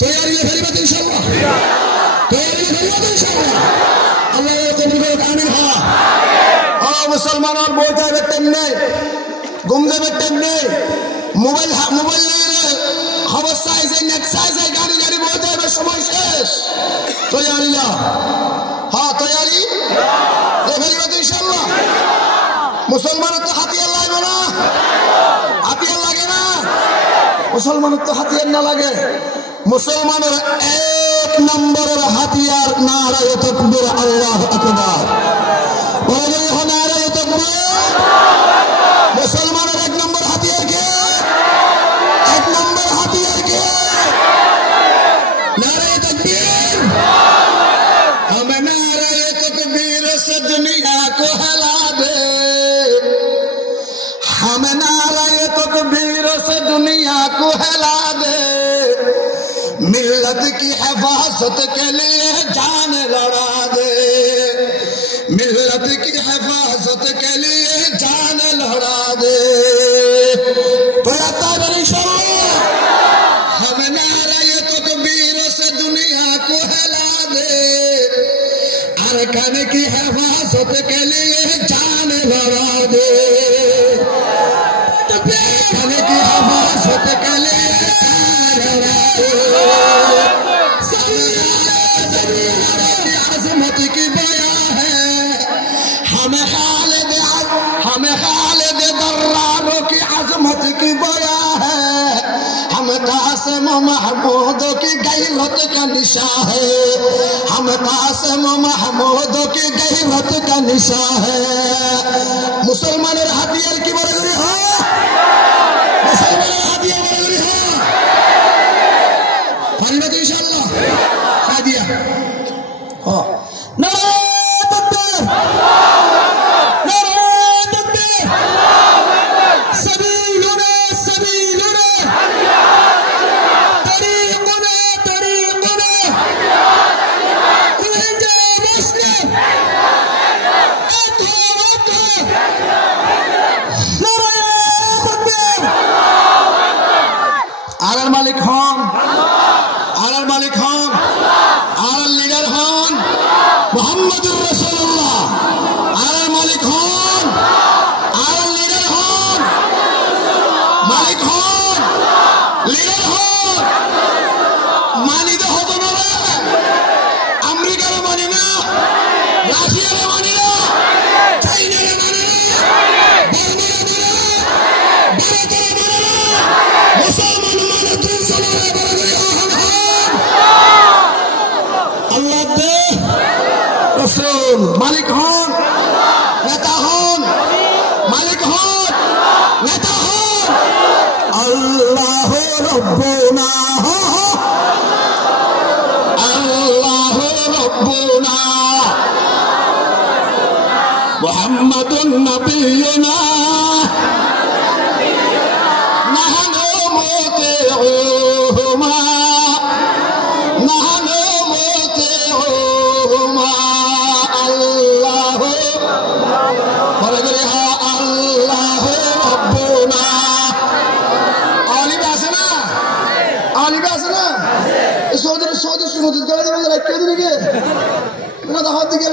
তৈরি ফেলবে তো ইনশাআল্লাহ, তৈরি ফেলবে তো ইনশাআল্লাহ। আল্লাহ কবুল করুক, আমিন। হ্যাঁ মুসলমান আর বই যাবে তেমনি, ঘুম যাবে তেমনি, মোবাইল নিয়ে খবর চাইছে, নেট চাইছে, গাড়ি বই যাবে, সময় শেষ। তৈরি না? হ্যাঁ তৈরি ফেলবে তো ইনশাআল্লাহ। মুসলমানের তো হাতিয়ার লাগবে না, হাতিয়ার লাগে না, মুসলমানের তো হাতিয়ার না লাগে। মুসলমানের এক নম্বরের হাতিয়ার নারায়ে তাকবীর, আল্লাহু আকবার। বলে যখন নারায়ে তাকবীর, মুসলমানের এক নম্বর হাতিয়ার কে? এক নম্বর হাতিয়ার কে? নারায়ে তাকবীর। हमें नाराये तकबीर से दुनिया को हिला दे, हमें नाराये तकबीर से दुनिया को हिला दे, मिल्लत की हिफाजत के लिए जान लड़ा दे, मिल्लत की हिफाजत के लिए जान लड़ा दे। तो हमें नाराये तकबीर से दुनिया को हिला दे, अरकान की हिफाजत के लिए जान लड़ा दे, अरकान की हिफाजत के लिए जान लड़ा दे। अज़मत की बया है, हमें खालिद दर्रारों की अज़मत की बया है, हम कासिम महमूदों की गैरत का निशा है, हम कासिम महमूदों की गैरत का निशा है। मुसलमाনের হাতিয়ার কি বড় করে হয়? মুসলমানের হাতিয়ার বড় করে হয়? পারবে তো ইনশাআল্লাহ? হাদিয়া। হ্যাঁ নারায়ে তাকবীর, নারায়ে তাকবীর, সাবিলুনা সাবিলুনা, তরিকুনা তরিকুনা, হিজাব মুসলিম, আলার মালিক হন, আলার মালিক হন, আলার লিডার হন মুহাম্মদুর রাসূলুল্লাহ, আলার মালিক হন, আলার লিডার হন, মালিক হন, লিডার হন। মানি তো হতো না, আমেরিকারে মানি না, রাশিয়ারে মানি না, চাইনারে মানে না, বার্মারে মানে না, ভারতের মানে না, মুসলমান মানে দুইজনের বড় আল্লাহ দে রাসূল। মালিক হন, নেতা হন, মালিক হন, নেতা হন আল্লাহ রব্বুনা, আল্লাহ রব্বুনা, মুহাম্মাদুন নবিয়ুনা, নাহনু মুতিউহুমা, নাহনু মুতিউহুমা, আল্লাহ বলে করে হ্যাঁ আল্লাহ রব্বুনা। আলিম আছে না, আলিম আছে না, সৌদি শুনতে দেবে কেউ দিকে না, তো হাত দিকে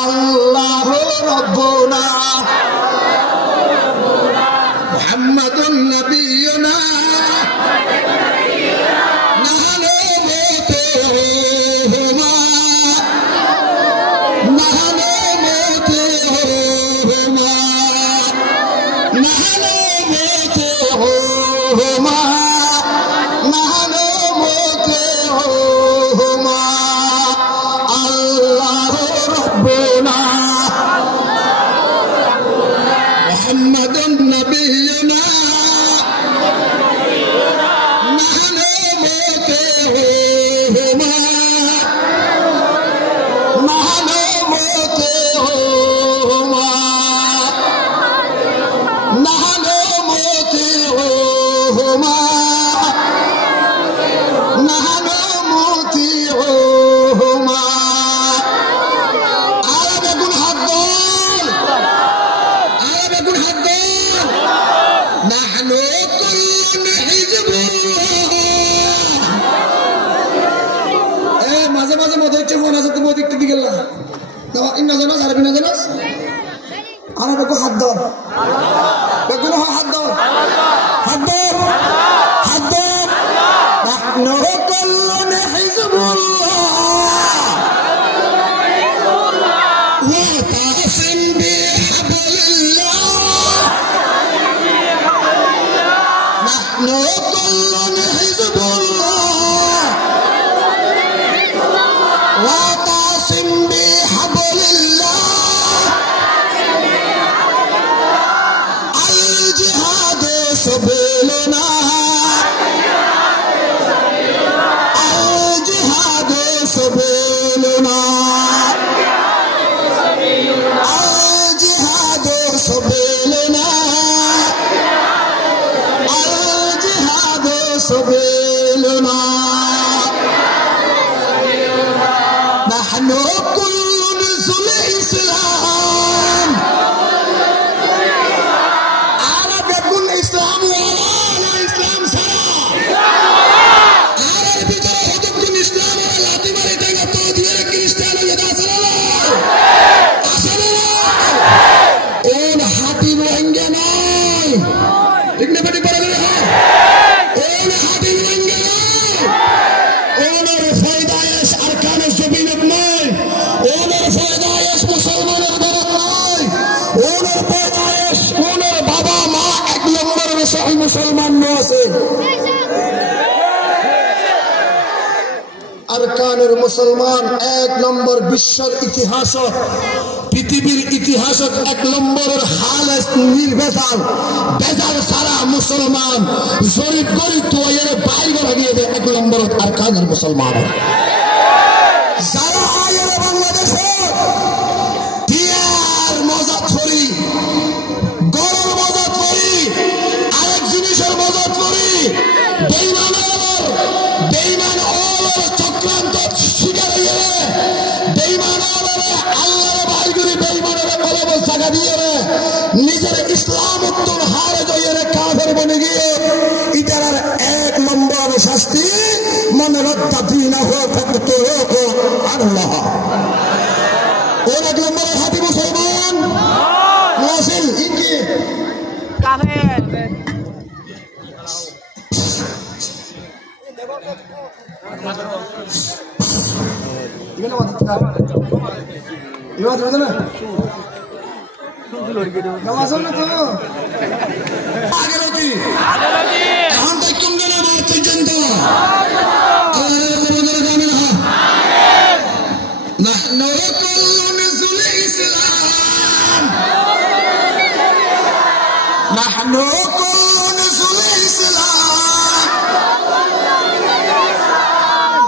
আল্লাহ রব্বুনা, মুহাম্মাদুন নবিয়ুনা, নাহনু মুতিউহুমা, নাহনু মুতিউহুমা, নাহনু মুতিউহুমা, নাহনু মুতিউহুমা, আল্লাহ রব্বুনা, মুহাম্মাদুন নবিয়ুনা, না জানোস আরবি না জানোস আর বেকু হাত দাও বেকু না হাত দাও হাত দাও হাত দাও নাহনু কুল্লুন হিজবুল্লাহ ওয়া তাসিম বিহাবলিল্লাহ নাহনু কুল্লুন হিজবুল্লাহ ওয়া তাসিম বিহাবলিল্লাহ الجهاد سبيلنا الجهاد سبيلنا الجهاد سبيلنا الجهاد سبيلنا نحن كل نزل إسلام মুসলমান আছে আরকানের মুসলমান এক নম্বর বিশ্বের ইতিহাস পৃথিবীর ইতিহাস এক নম্বরের হাল নির্ভেজাল বেজাল সারা মুসলমান জরিপ করি তো এর বাইরে লাগিয়ে দেয় এক নম্বর আরকানের মুসলমান যারা আয়ের বাংলাদেশে টিয়ার মজা ছড়ি গরম মজা ছড়ি আরেক জিনিসের মজা ছড়ি বেঈমান চক্রান্ত শিকার হয়ে বেঈমান আল্লাহর ভাইগুলি বেঈমানের কলব জায়গা দিয়ে নিজের ইসলাম উত্তর হারে জয়ের কাফের বনে গিয়ে ইতার এক নম্বর শাস্তি মনে রদ্দা দিনা হোক আল্লাহ ওর এক নম্বরের হাতি মুসলমান মুসলিম ইনকি نحن كل نزل إسلام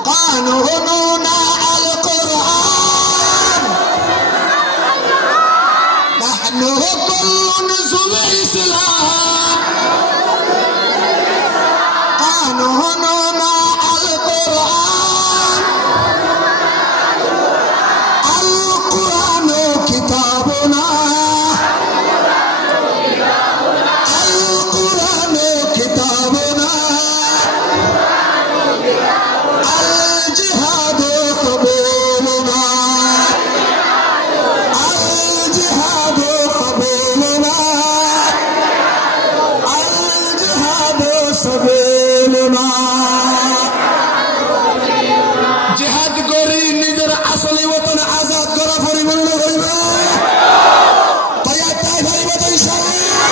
قانوننا القرآن نحن كل نزل إسلام قانوننا القرآن القرآن كتابنا জিহাদ করি নিজের আসলে মতন আজাদ করা পরিপূর্ণ হইবে তাই হইবে তো ইনশাআল্লাহ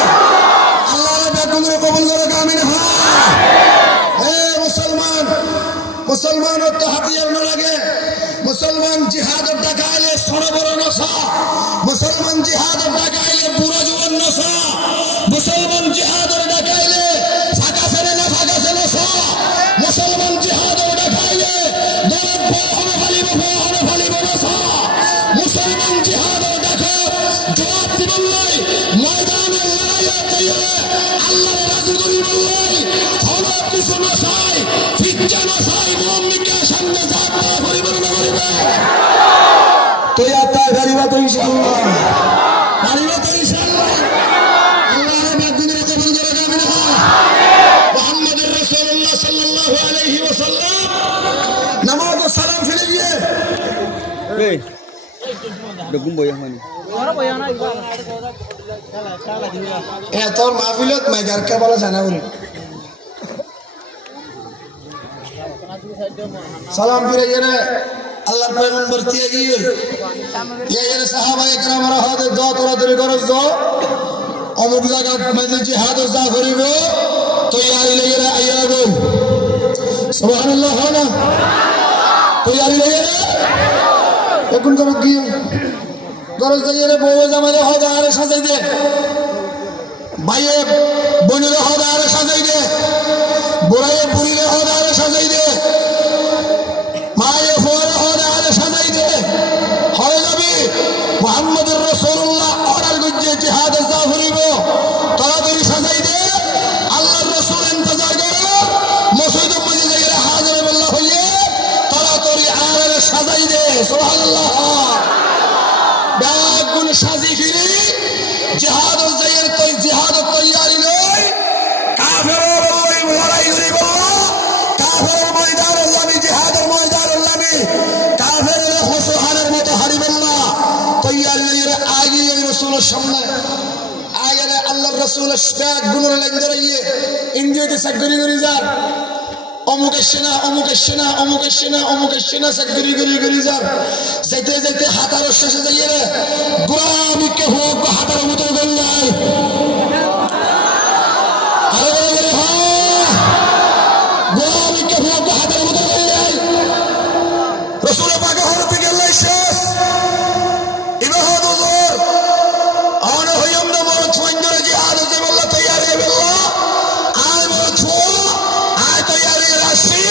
আল্লাহর বেগুনের কবুল করে আমিন হে মুসলমান মুসলমানের তো হাতিয়ার না লাগে মুসলমান জিহাদের ডাকাইলে সরবর নসা মুসলমান জিহাদের ডাকাইলে বুড়া জুয়ান নসা মুসলমান জিহাদের ডাকাইলে ফাঁকা ছেড়ে না ফাঁকা ছেড়ে নসা মুসলমান জিহাদের ডাকাইলে দরদ বহনে ফালিব নসা মুসলমান জিহাদের ডাকা জবাব দিবেন নাই ময়দানে লড়াইয়ে যাইয়ে আল্লাহর রাজুগুরি বললাই হলো কিছু নসাই ফিচ্চা নসাই মুমিনকে সামনে যাতে পরিবর্তন করিবে তো ইয়াতা গারিবা তো ইনশাআল্লাহ গারিবা তো ইনশাআল্লাহ আল্লাহর বেগুনের কবুল করে আমিন মুহাম্মদুর রাসূলুল্লাহ সাল্লাল্লাহু আলাইহি ওয়াসাল্লাম নামাজ ও সালাম ফেলে দিয়ে তোর মাহফিলত মাইকারকে বলা জানা বলি সালাম ফিরে গেলে আল্লাহর পয়গম্বর দিয়ে গিয়ে গেলে সাহাবায়ে কেরামের হাতে দোয়া তরাতরি করস দো অমুক জায়গা মধ্যে জিহাদ যা করিব তৈয়ারি লেগে আইয়া গো সুবহানাল্লাহ হনা তৈয়ারি লেগে এখন কোন গিয়ে গরজ দিয়ে বউ জামাইরে হদা আরে সাজাই দে ভাইয়ে বোনের হদা আরে সাজাই দে বুড়াইয়ে বুড়িরে হদা আরে সাজাই দে মায়ে ফোরে হদা আরে সাজাই দে হয়ে যাবি মুহাম্মদুর রাসূলুল্লাহ অর্ডার করছে জিহাদ যা করিব তাড়াতাড়ি সাজাই দে আল্লাহর রাসূল ইন্তজার করে মসজিদে মসজিদে গিয়ে হাজির বিল্লাহ হইয়ে তাড়াতাড়ি আরে সাজাই দে সুবহানাল্লাহ ব্যাগুন সাজি ফিরি জিহাদ যাইয়ের তো জিহাদ তৈয়ারি নয় কাফের বলই লড়াই করি বলল কাফের ময়দান আল্লাহি জিহাদের ময়দান আল্লাহি কাফের হসহানের মতো হারিবেন না তৈয়ারি এর আগে এই রাসূলের সামনে আগে আল্লাহর রাসূলের ব্যাগুনের লাইন ধরিয়ে ইন্ডিয়াতে সাকরি করি যান অমুকের সেনা অমুকের সেনা অমুকের সেনা অমুকের সেনা সাকরি করি যান যেতে যেতে হাতার শেষে যাইয়ে রে গোলামিকে হোক হাতার মতো গল্লাই গোলামিকে হোক হাতার মতো গল্লাই রাসূল পাক হতে গেলে শেষ ইবাহাদ হুজুর আন হইম না বড় ছুইন্দরে জিহাদ যে বললা তৈয়ারি বেল্লা আয় বড় ছো আয় তৈয়ারি রাশি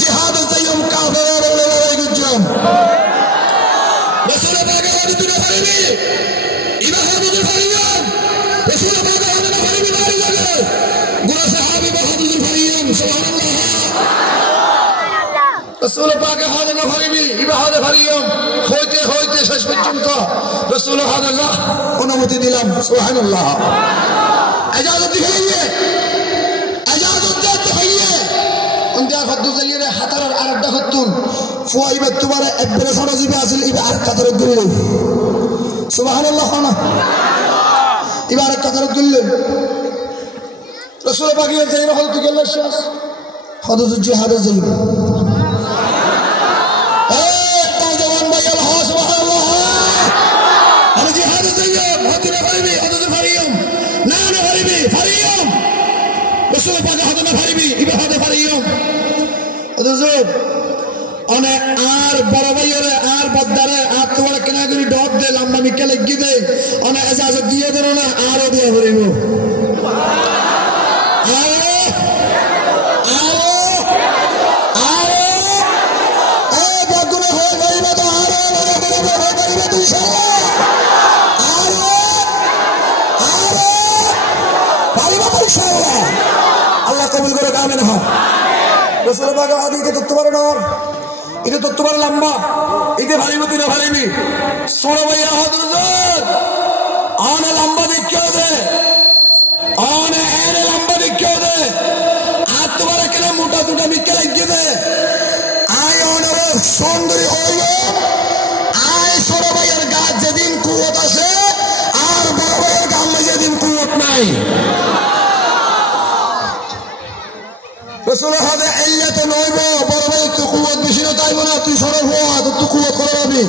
জিহাদ যাইম কাফের লড়াই গুজম রাসূল পাক হতে তুই পারবি ইবাহাদ হুজুর পারিবেন রাসূল পাক হতে না পারবি বাড়ি লাগে গুরা সাহাবী ইবাহাদ হুজুর পারিবেন সুবহানাল্লাহ রাসূল পাক হতে না পারবি ইবাহাদ পারিবেন হইতে হইতে শেষ পর্যন্ত রাসূল হাদাল্লাহ অনুমতি দিলাম সুবহানাল্লাহ ইজাজত দিলে ইজাজত দিতে হইয়ে অন্তে ফাদু জালিরে হাতার আরেকটা হতুন ফুয়াইবে তোমার একবারে সারা জিবে আসিল ইবে আর কাতারে দিল সুবহানাল্লাহ না এবার কাতারে দিল রাসূল পাক এর যাই হল গেল শেষ হদুজ জিহাদ যাই অনেক আর বড় ভাইয়ের আর বদ্দারে আর তোমার কেনাগুড়ি ডব দে লম্বা মিকে লেগি দে অনেক এজাজত দিয়ে দেন না আরো দিয়ে ভরিব আল্লাহ কবুল করে আমিন হয় রাসূল পাক হাদিসে তো তোমার নাম এটা তো তোমার লম্বা এটা ভারিবি তুই না ভারিবি সোনা ভাইয়া হযরত আনে লম্বা দেখিও দে আনে এনে লম্বা দেখিও দে আর তোমার কেন মোটা দুটা মিকে লাগিয়ে দে আয় অনর সুন্দরী হইল আয় সোনা ভাইয়ার গাছ যেদিন কুওয়াত আছে আর বড় ভাইয়ের গামে যেদিন কুওয়াত নাই রাসূল হাদা ইল্লাত নইব বড় ভাই তুই কুওয়াত বেশি না তাইব না তুই সরব হওয়া তুই কুওয়াত করে যাবি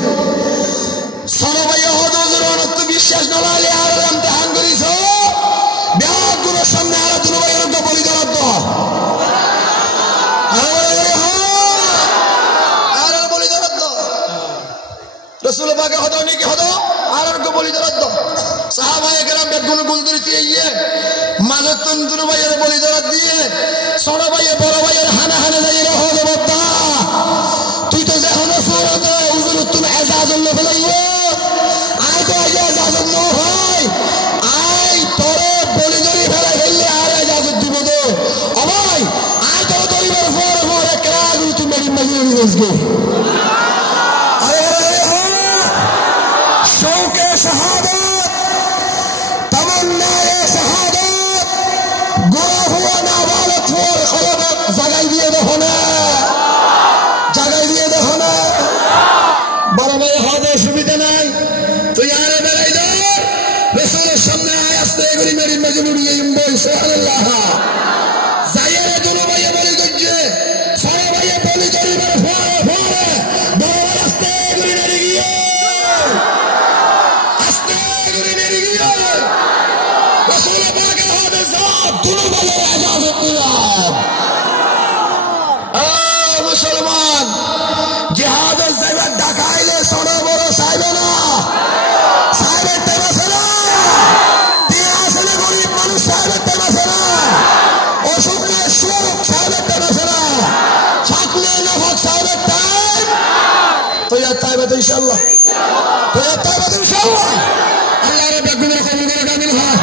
সরব ভাইয়া হযরত অনন্ত বিশ্বাস নলালে আর ইমতিহান করিস ব্যাগুনের সামনে আর দুনো ভাইয়ের বলি দেওয়ার দোয়া আর বলি দেওয়ার দোয়া রাসূল পাক হদা নাকি হদা আর বলি দেওয়ার দোয়া সাহাবায়ে কেরাম বেগুন গুলদরি দিয়ে মাজতুন দুনো ভাইয়ের বলি দেওয়ার দিয়ে ছোট ভাইয়ে বড় ভাইয়ের হানা হানা যাই রহলে বদ্দা তুই তো যখন সুরত উজুর তুমি এজাজত লো ফেলাইও আয় তো আগে এজাজত ন হয় আয় তোরে বলি ধরি ফেলাই ফেললে আর এজাজত দিব তো অভাই আয় তোর দরিবার পর পর ক্রাগ তুমি মেরি মেরি নিয়েছে শৌকে শাহাদাত তমন্নায়ে শাহাদাত গোরা হুয়া না বালত ফোর খলবত জাগাই দিয়ে দেখো না বড় ভাই হদে সুবিধা নাই জুড়িয়ে বল সুবহানাল্লাহ যাইরে দুনো ভাইয়ে বলি গজ্জে সারা ভাইয়ে বলি করিবার ফরে ফরে বড় আস্তে করে নেড়ে গিয়ে আস্তে করে নেড়ে গিয়ে রাসূল পাকের হাতে সব দুনো ভাইয়ে ইজাজত দিলাম মুসলমান জিহাদের জায়গা ডাকাইলে ছোট বড় চাইবে না সাহেবের টাইম আছে না দিয়ে আসলে গরিব মানুষ সাহেবের টাইম আছে না ওষুধ নিয়ে সুখ সাহেবের টাইম আছে না ছাকলে নফক সাহেবের টাইম তো ইয়ার টাইম আছে ইনশাল্লাহ তো ইয়ার টাইম আছে ইনশাল্লাহ আল্লাহ রব্বুল আলামিনের কবুল করে কামিল হয়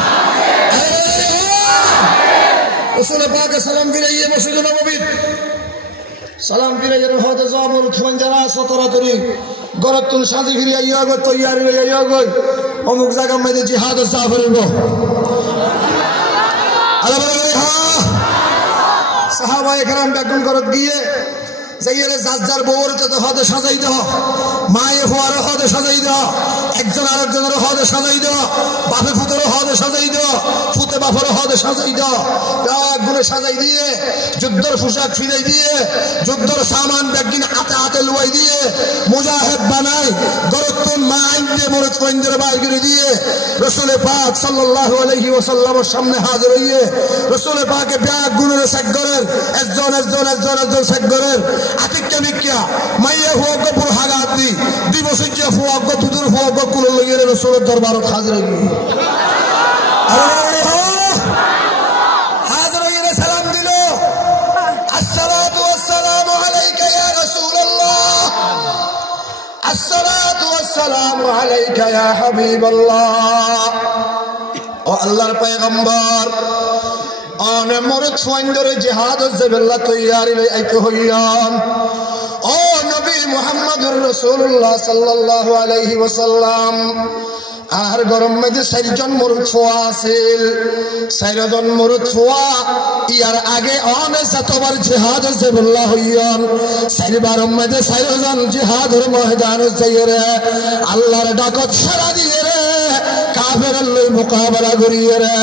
রাসূল পাক সালাম ফিরাইয়ে মসজিদে নববী সালাম ফিরাইয়ে হতে জামুল খঞ্জারা সতরাতরি গরতুল সাজি ফিরিয়া ইয়োগ তৈয়ারি হইয়া ইয়োগ অমুক জায়গা মধ্যে জিহাদ সাফরিব আল্লাহ বলে হ্যাঁ সাহাবায়ে কেরাম ডাকুন করত গিয়ে যাইরে জাজ্জার বউরতে তো হতে সাজাই দাও মায়ে ফুয়ারে হতে সাজাই দাও একজন আরেকজনের হতে সাজাই দাও বাপে ফুতের হতে সাজাই দাও ফুতে বাপের হতে সাজাই দাও ব্যাগগুলো সাজাই দিয়ে যুদ্ধের পোশাক ফিরাই দিয়ে যুদ্ধের সামান ব্যাগিন হাতে হাতে লুয়াই দিয়ে মুজাহিদ বানাই গরতুন মাইন দিয়ে মরত কইন্দের বাইর করে দিয়ে রাসূল পাক সাল্লাল্লাহু আলাইহি ওয়াসাল্লামের সামনে হাজির হইয়ে রাসূল পাকের ব্যাগগুলো চেক করেন একজন চেক করেন আতিক্য মিক্কিয়া মাইয়া হুয়া গপুর হাগাত দি দিবসজ্জা ফুয়া গ দুদুর ফুয়া গ কুল লইয়ে রাসূলের দরবারত হাজির হইয়ে হাজির হইয়ে সালাম দিল আসসালাতু ওয়াসসালামু আলাইকা ইয়া রাসূলুল্লাহ আসসালাতু ওয়াসসালামু আলাইকা ইয়া হাবিবাল্লাহ ও আল্লাহর পয়গম্বর অনে মরদ ফাইন্দরে জিহাদ জবেল্লা তৈয়ারি লই আইতে হইয়ান ও নবী মুহাম্মদুর রাসূলুল্লাহ সাল্লাল্লাহু আলাইহি ওয়াসাল্লাম আর গরম মধ্যে 4 জন মরদ ছোয়া আছিল 4 জন মরদ ছোয়া ইয়ার আগে অনে যতবার জিহাদ জবেল্লা হইয়ান 4 বারের মধ্যে 4 জন জিহাদের ময়দানে যাইরে আল্লাহর ডাকত সাড়া দিয়ে রে কাফেরের লই মোকাবেলা করিয়ে রে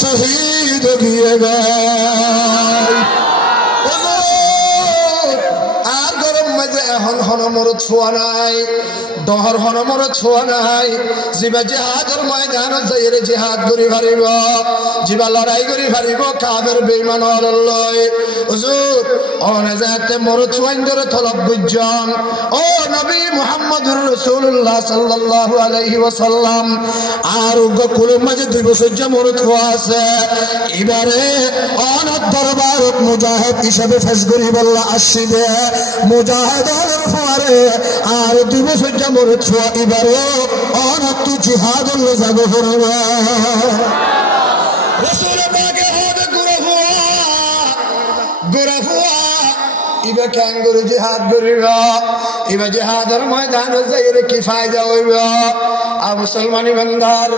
শহীদ গিয়ে গায় আর গরম মাঝে এখন হনমরত ছোয়া নাই দহর হনমরত ছোয়া নাই জিবা জিহাদের ময়দানত যাইরে জিহাদ করি পারিব জিবা লড়াই করি পারিব কাফের বেঈমান লই হুজুর অনে যাতে মরত ছোয়াইন্দরে তলব বুঝজন ও নবী মুহাম্মদুর রাসূলুল্লাহ সাল্লাল্লাহু আলাইহি ওয়াসাল্লাম আর গকুলের মাঝে 2 বছর যে মরত হওয়া আছে এবারে অনত দরবারত মুজাহিদ হিসেবে ফেস করি বললা আসিবে মুজাহিদ হওয়ার পরে আর 2 বছর যে মরত হওয়া এবারে অনত জিহাদ হল যাব করবে রাসূল পাকের হাতে গুরা হুয়া ইবা ক্যাঙ্গুরু জিহাদ করিবা ইবা জিহাদের ময়দানে যাইরে কি ফায়দা হইব আর মুসলমানি বান্দার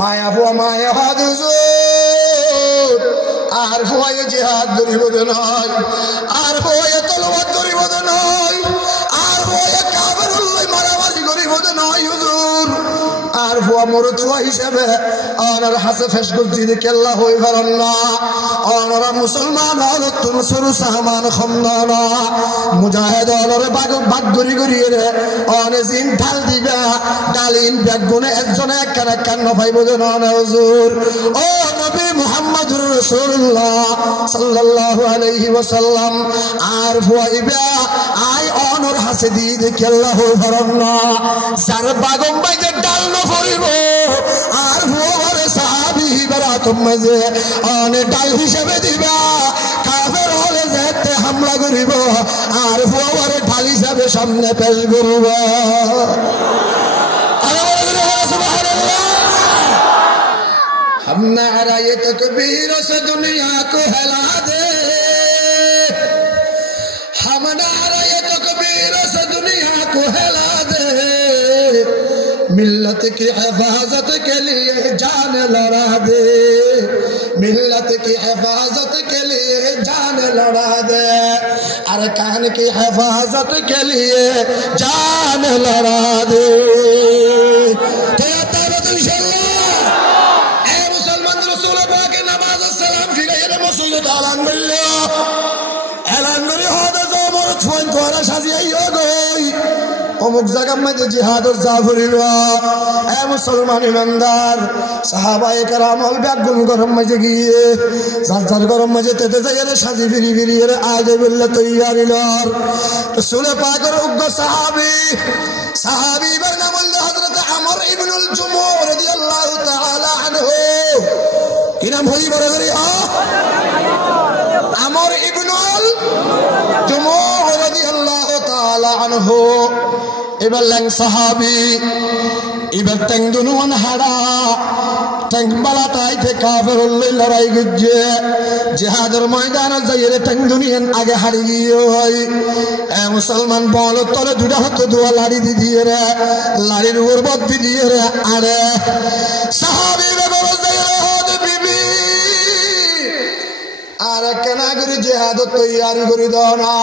মায়া হুয়া মায়া হাদুজুর আর হুয়া জিহাদ করিব নয় আর হুয়া তলওয়াত করিব নয় আর হুয়া কাফেরুল্লাহ মারামারি করিব নয় হুজুর আর হুয়া মরদ হুয়া হিসাবে আর হাসে ফেস করছি যে কেল্লা হই পারেন না অনরা মুসলমান হল তুম সরু সামান খমদানা মুজাহিদ হলরে বাগ গরি গরিয়ে রে অনে জিন ঢাল দিবা ডালিন ব্যাগ গুনে একজনে একখান নফাইব যেন হুজুর ও নবী মুহাম্মদুর রাসূলুল্লাহ সাল্লাল্লাহু আলাইহি ওয়াসাল্লাম আর হুয়াইবা আই অনর হাসে দিয়ে যে কেল্লা হই পারেন না যার বাগম বাইতে ডাল ন পড়িব আর হুয়ারে সাহাবী বারাতুম মাঝে অনে ডাল হিসেবে দিবা কাফের হলে যেতে হামলা করিব আর হুয়ারে ঢাল হিসেবে সামনে পেশ করিব हम नारा ये तकबीर से दुनिया को हिला दे हम नारा ये तकबीर से दुनिया को हिला दे मिल्लत की हिफाजत के लिए जान लड़ा दे मिल्लत की हिफाजत के लिए जान लड़ा दे अरकान की हिफाजत के लिए जान लड़ा दे ফোন তোরা সাজিয়াইও গই অমুক জায়গার মধ্যে জিহাদর জাফরিরা এ মুসলমান ইমানদার সাহাবায়ে কেরাম হল ব্যাগুন গরম মাঝে গিয়ে যার গরম মাঝে তেতে যাইরে সাজি ফিরি ফিরি এর আগে বললে তৈয়ারি লর রাসূল পাকের উগ্র সাহাবী এর নাম হলো হযরত আমর ইবনুল জুমুহ রাদিয়াল্লাহু তাআলা আনহু কি নাম হই বড় করে আমর ইবনুল জুমুহ রাদিয়াল্লাহু তাআলা আনহু এবার ল্যাং সাহাবী এবার ট্যাং দুনুয়ান হাড়া ট্যাং বালাটাইতে কাফেরুল লড়াই গিয়ে জিহাদের ময়দানে যাইরে ট্যাং দুনিয়ান আগে হারি গিয়ে হয় এ মুসলমান বল তলে দুটা হতো দুয়া লাড়ি দিয়ে রে লাড়ির উপর বদ্দি দিয়ে রে আরে সাহাবী বড় যাইরে হতে বিবি আর কেনা করে জিহাদ তৈয়ারি করে দাও না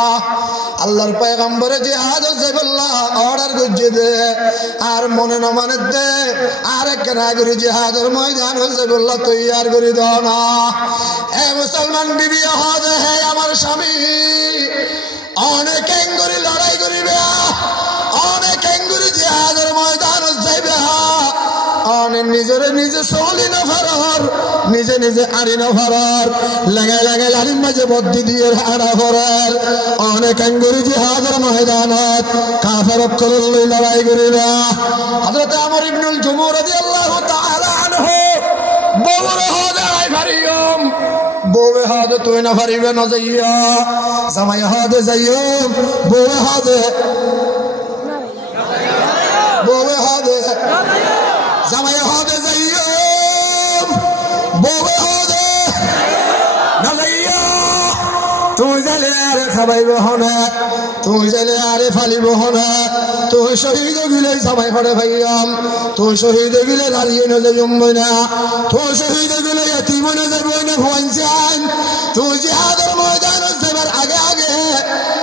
আল্লাহর পয়গম্বরে জিহাদ যাইবল্লাহ অর্ডার করছে দে আর মনে না মানে দে আর কেনা করে জিহাদের ময়দান যাইবল্লাহ তৈয়ার করে দাও না এ মুসলমান বিবি হদে হে আমার স্বামী অনেক এঙ্গুরি লড়াই করিবে অনেক এঙ্গুরি জিহাদের ময়দান যাইবে অনেক নিজে চলি না ফারার নিজে আড়ি না ফারার লাগাই লাগাই লালির মাঝে বদ্দি দিয়ে আড়া ফারার অনেক আঙ্গুরি জিহাদের ময়দানত কাফের অক্ষরের লই লড়াই করিবে হযরত আমর ইবনুল জুমুহ রাদিয়াল্লাহু তাআলা আনহু বউরে হদে আই ফারিয়ম বউরে হদে তুই না ফারিবে না যাইয়া জামাই হদে যাইও বউরে হদে জামাই হদে যাইও বউরে হদে না যাইয়া তুই যাইলে আরে খাবাইব হনে তুই যাইলে আরে ফালিব হনে তুই শহীদ গিলে জামাই হরে ভাইয়াম তুই শহীদ গিলে দাঁড়িয়ে না যাইম না তুই শহীদ গিলে এতিম না যাইব না ভঞ্চান তুই জিহাদের ময়দান যাবার আগে আগে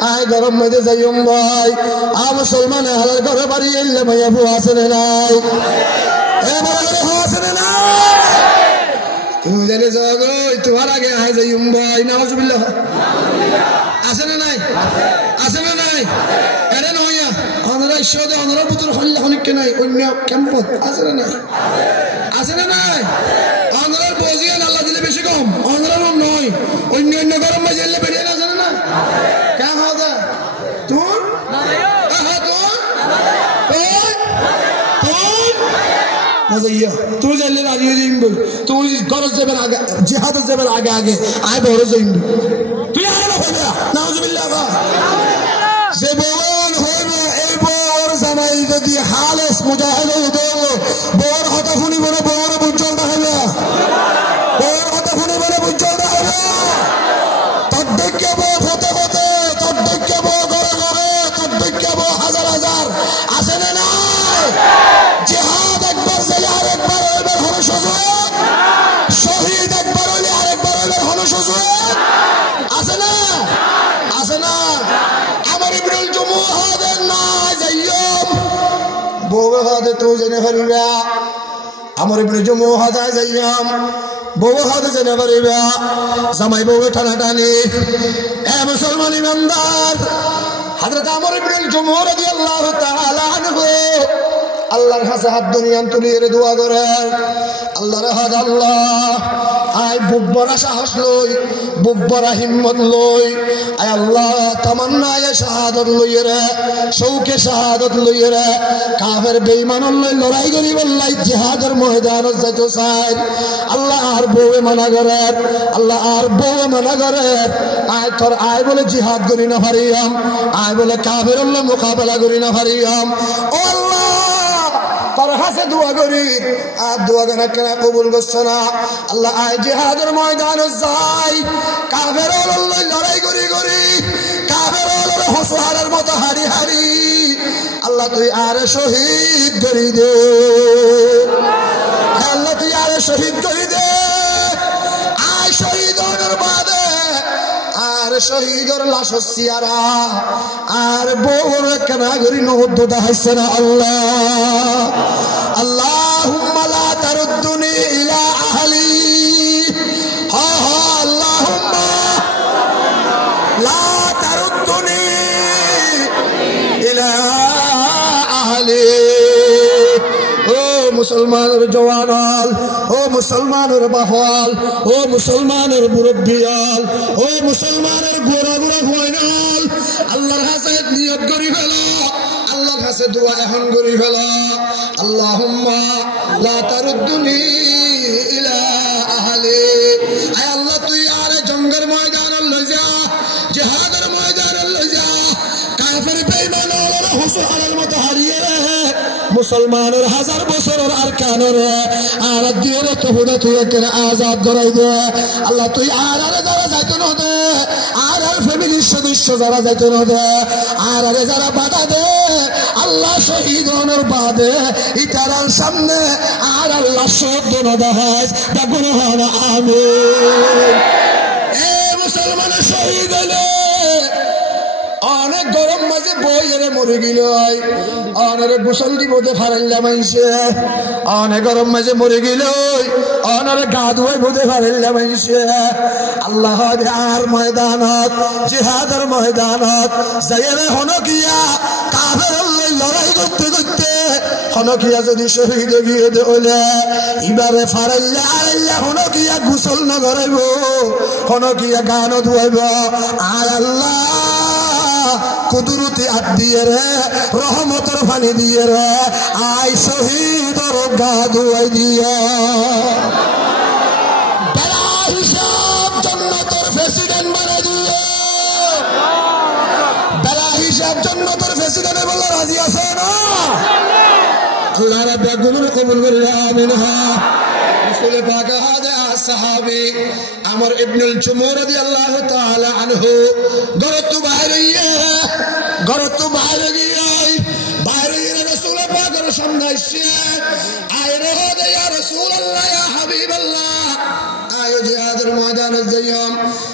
আয় গরম মধ্যে যাইম ভাই আ মুসলমান হালাল করে বাড়ি এলে ভাইয়া বউ আছে নাই তুমি জানে যাগো তোমার আগে আয় যাইম ভাই নাউজুবিল্লাহ আছে না নাই আছে না নাই এরে নয়া আমরা শোধ আমরা পুত্র হল্লা হনিক নাই অন্য ক্যাম্পত আছে না নাই আছে না নাই আমরা বজিয়ান আল্লাহ দিলে বেশি কম আমরা নয় অন্য গরম মাঝে এলে বেরিয়ে না জানে না কে হবে তুই তুই জানলে দাঁড়িয়ে যাইম বল তুই গরজ যাবেন আগে জিহাদ যাবেন আগে আগে আয় বড় যাইম তুই আগে না হইবা নাউজুবিল্লাহ যে বউন হইব এই বউর জামাই যদি হালেস মুজাহিদ দেব বউর কথা শুনিব না বউর বুঝল না হইবা বউর কথা শুনিব না বুঝল না হইবা তোর দেখে বউ ফতে ফতে তোর দেখে বউ ঘরে ঘরে তোর দেখে বউ হাজার হাজার আছে না নাই জিহাদ একবার যাইলে আরেকবার হইবে হলো সুযোগ শহীদ একবার হইলে আরেকবার হইবে হলো সুযোগ আছে না আমার ইবনুল জুমুহ হদে না যাইম বউ হদে তুই জেনে ফেলবা আমার ইবনুল জুমুহ হদে যাইম বউ হদে জেনে ফেলবা জামাই বউ টানাটানি এ মুসলমান ইমানদার হযরত আমর ইবনুল জুমুহ রাদিয়াল্লাহু তাআলা আনহু আল্লাহর কাছে হাত দুনিয়ান তুলিয়ে দোয়া করেন আল্লাহর হাত আল্লাহ আয় বুক ভরা সাহস লই বুক ভরা হিম্মত লই আয় আল্লাহ তামান্নায় শাহাদত লইয়ে রে শৌকে শাহাদত লইয়ে রে কাফের বেঈমানন লই লড়াই করি বললাই জিহাদের ময়দানত যাইতো চাই আল্লাহ আর বউয়ে মানা করেন আল্লাহ আর বউয়ে মানা করেন আয় তোর আয় বলে জিহাদ করি না পারিয়াম আয় বলে কাফের মোকাবেলা করি না পারিয়াম ও আল্লাহ তার কাছে দোয়া করি আর দোয়া কেন কবুল করছে না আল্লাহ আয় জিহাদের ময়দানে যাই কাফের লড়াই করি কাফের হসহারের মতো হারি হারি আল্লাহ তুই আরে শহীদ করি দে আল্লাহ তুই আরে শহীদ করি দে আয় শহীদ হওয়ার বাদে আর শহীদের লাশ সিয়ারা আর বউর কেনা করি নবদ্দ দেখাইছে না আল্লাহ আল্লাহুম্মা লা তারুদ্দুনি ইলা আহলি আল্লাহুম্মা লা তারুদ্দুনি মুসলমানের জওয়ানাল, ও মুসলমানের বাহল, ও মুসলমানের মুরব্বিয়াল, ও মুসলমানের গোড়া গোড়া ফাইনাল, আল্লাহর কাছে নিয়ত করি ফেল, আল্লাহর কাছে দোয়া এখন করি ফেল, আল্লাহুম্মা লা তারুদ্দুনি ইলা আহলি। আয় আল্লাহ তুই আরে জঙ্গের ময়দানে লই যা, জিহাদের ময়দানে লই যা, কাফের বেঈমান ওরা হুসুরের মতো হারিয়ে মুসলমানের হাজার বছরের আর কানের আর দিয়ে তো হুদা তুই একেবারে আজাদ করাই দে আল্লাহ। তুই আর যারা যাইতো না দে, আর ফ্যামিলির সদস্য যারা যাইতো না দে, আর যারা বাধা দে আল্লাহ শহীদ হওয়ার বাদে ইতারার সামনে আর আল্লাহ শব্দ না দেখাস দেখুন আমিন। এ মুসলমানের শহীদ হলে অনেক গরম মাঝে বই এনে মরে গেল, অনেক গোসল দিব ফারাইলা মাইছে, অনেক গরম মাঝে মরে গেল, অনেক গা ধুয়ে বোধে ফারাইলা মাইছে। আল্লাহ আর ময়দানত জিহাদের ময়দানত যাইরে হনকিয়া কাফের লড়াই করতে করতে হনকিয়া যদি শহীদ গিয়ে দেলে এবারে ফারাইলা আড়াইলা হনকিয়া গোসল না করাইব, হনকিয়া গান ধুয়াইব। আয় আল্লাহ কুদরতি হাত দিয়ে রে, রহমতের পানি দিয়ে রে, আই শহীদর গা ধুয়াই দিয়ে বেলা হিসাব জান্নাতের প্রেসিডেন্ট বানাই দিয়ে, বেলা হিসাব জান্নাতের প্রেসিডেন্ট বলে রাজি আছে না? আল্লাহ রাব্বুল গুলোর কবুল করে আমিন। রাসূল পাক হাদা সাহাবী আমর ইবনুল জুমু রাদিয়াল্লাহু তাআলা আনহু গরতু বাইরে গিয়ে রাসূল পাকের সামনে এসে আয়রে হদে ইয়া রাসূলুল্লাহ ইয়া হাবিবাল্লাহ আয় জিহাদের ময়দানে যাইম।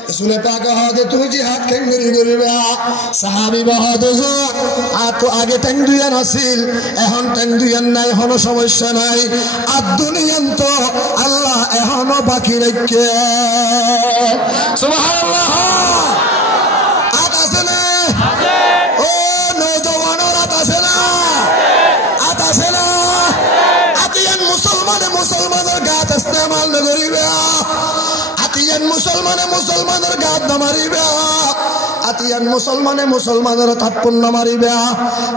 রাসূল পাক হদে তুই জিহাদ কেঙ্গরি করিবা? সাহাবী বহদ আর তো আগে ট্যাং দুইয়ান আসিল, এখন ট্যাং দুইয়ান নাই, কোনো সমস্যা নাই। আর দুনিয়ান তো আল্লাহ এখনো বাকি রেখে সুবহানাল্লাহ। আত আছে না? ও নওজওয়ানের আত আছে না? আত আছে না? আতিয়ান মুসলমানের গাত ইস্তেমাল করিবা, আতিয়ান মুসলমানের গাত না মারিবা, হাতিয়ান মুসলমানের তাৎপর্য মারিবা,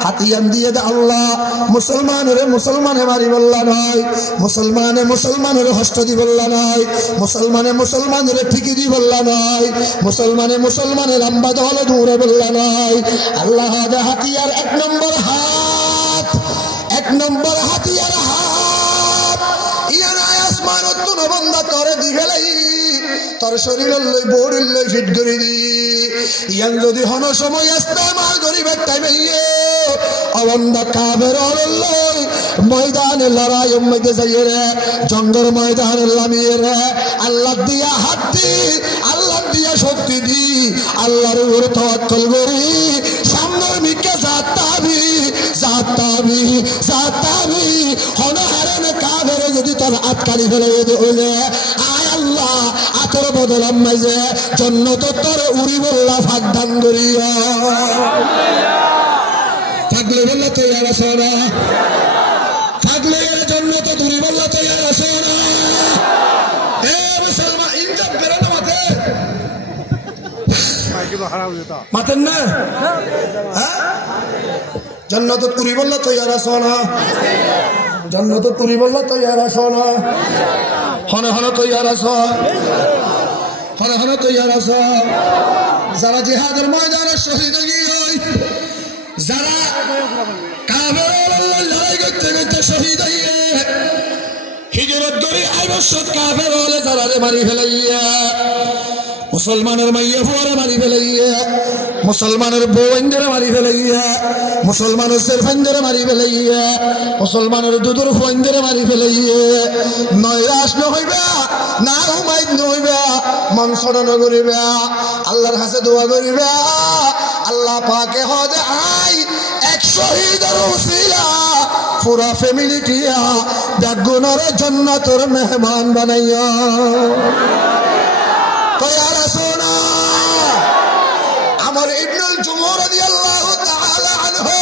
হাতিয়ান দিয়ে দে আল্লাহ মুসলমানে মারি বললা নয়, মুসলমানের হস্ত দি বললা নয়, মুসলমানের ঠিকি দি বললা নয়, মুসলমানের লম্বা দলে দূরে বললা নয়। আল্লাহ দে হাতিয়ার এক নম্বর হাতিয়ার হাত ইয়ান আসমানত তো নবন্দা করে দি ফেলাই তোর শরীরের লই বড়ির লই ফিট করে দি। ইয়ান যদি হন সময় ইস্তেমাল করিবার টাইমে অবন্দা কাফের লই ময়দানে লড়াই মধ্যে যাইয়ে রে, জঙ্গল ময়দানে লামিয়ে রে, আল্লাহ দিয়া হাত দি, আল্লাহ দিয়া শক্তি দি, আল্লাহর উপর তাওয়াক্কুল করি সামনের মিকে যাতাবি হন হারানে কাফের যদি তোর আটকালি ফেলে হইলে আয় আল্লাহ আতর বদলাম মাঝে জন্নত তোর উড়ি বললা ফাঁকদান করিয়া থাকলে বললা তৈরি আছে না, থাকলে জন্নত উড়ি বললা তৈরি আছে না। হে মুসলমান ইনজাব করে না মাতেন না, হ্যাঁ জন্নত পুরি বললা তৈরি আছো না, জন্নত পুরি বললা তৈরি আছো না, হনে তৈরি আছো, হনে তৈরি আছো। যারা জিহাদের ময়দানে শহীদ গিয়ে, যারা কাফের লড়াই করতে করতে শহীদ হইয়ে হিজরত করে 8 বছর কাফের হলে যারা মারি ফেলাইয়া, মুসলমানের মাইয়া ফুয়ারে মারি ফেলাইয়া, মুসলমানের বউয়েরা মারি ফেলাইয়া, মুসলমানের সেরফেন্দরে মারি ফেলাইয়া, মুসলমানের দুধুর ফেন্দরে মারি ফেলাইয়া নৈরাশ নহইবা, না উমাইদ নহইবা, মন ছড়া নগরিবা, আল্লাহর কাছে দোয়া করিবা। আল্লাহ পাকে হদে আই এক শহীদের উসিলা পুরা ফ্যামিলিটিয়া বেগুনের জান্নাতের মেহমান বানাইয়া তৈয়ার আছো না। আমার ইবনুল জুমু রাদিয়াল্লাহু তাআলা আনহু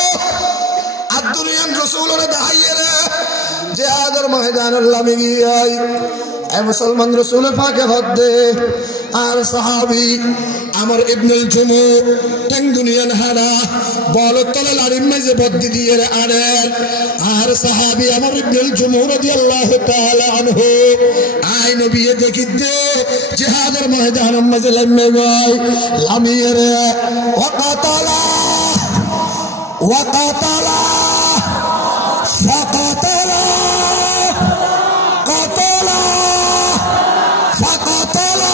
আদ-দুনিয়ান রাসূলের দাইয়ে জিহাদের ময়দানুল লামে গিয়াই এ মুসলমান রাসূল পাকে হদ্দে আর সাহাবী আমার ইবনুল জুমুর টেং দুনিয়ান হারা বল তলে লারিম মেজে বদ্দি দিয়ে আরে আর সাহাবী আমার ইবনুল জুমুর রাদিয়াল্লাহু তাআলা আনহু আই নবী দেখিতে জিহাদের ময়দানের মাঝে লামে গই লামিয়ে রে ওয়াকাতালা ওয়াকাতালা ফাকাতালা কাতালা ফাকাতালা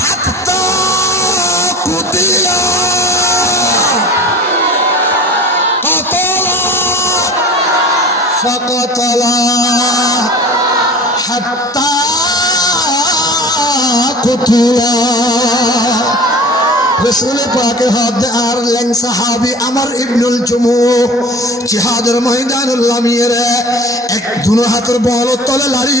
হাত্তা কুতিয়া কাতালা ফাকাতালা হাত্তা কুতিয়া রসুল পাকে হাত আর লেন সাহাবী আমার ইবনুল জুমুহ জিহাদের ময়দানুল লামিয়ে এক দুনো হাতের বল তলে লাড়ি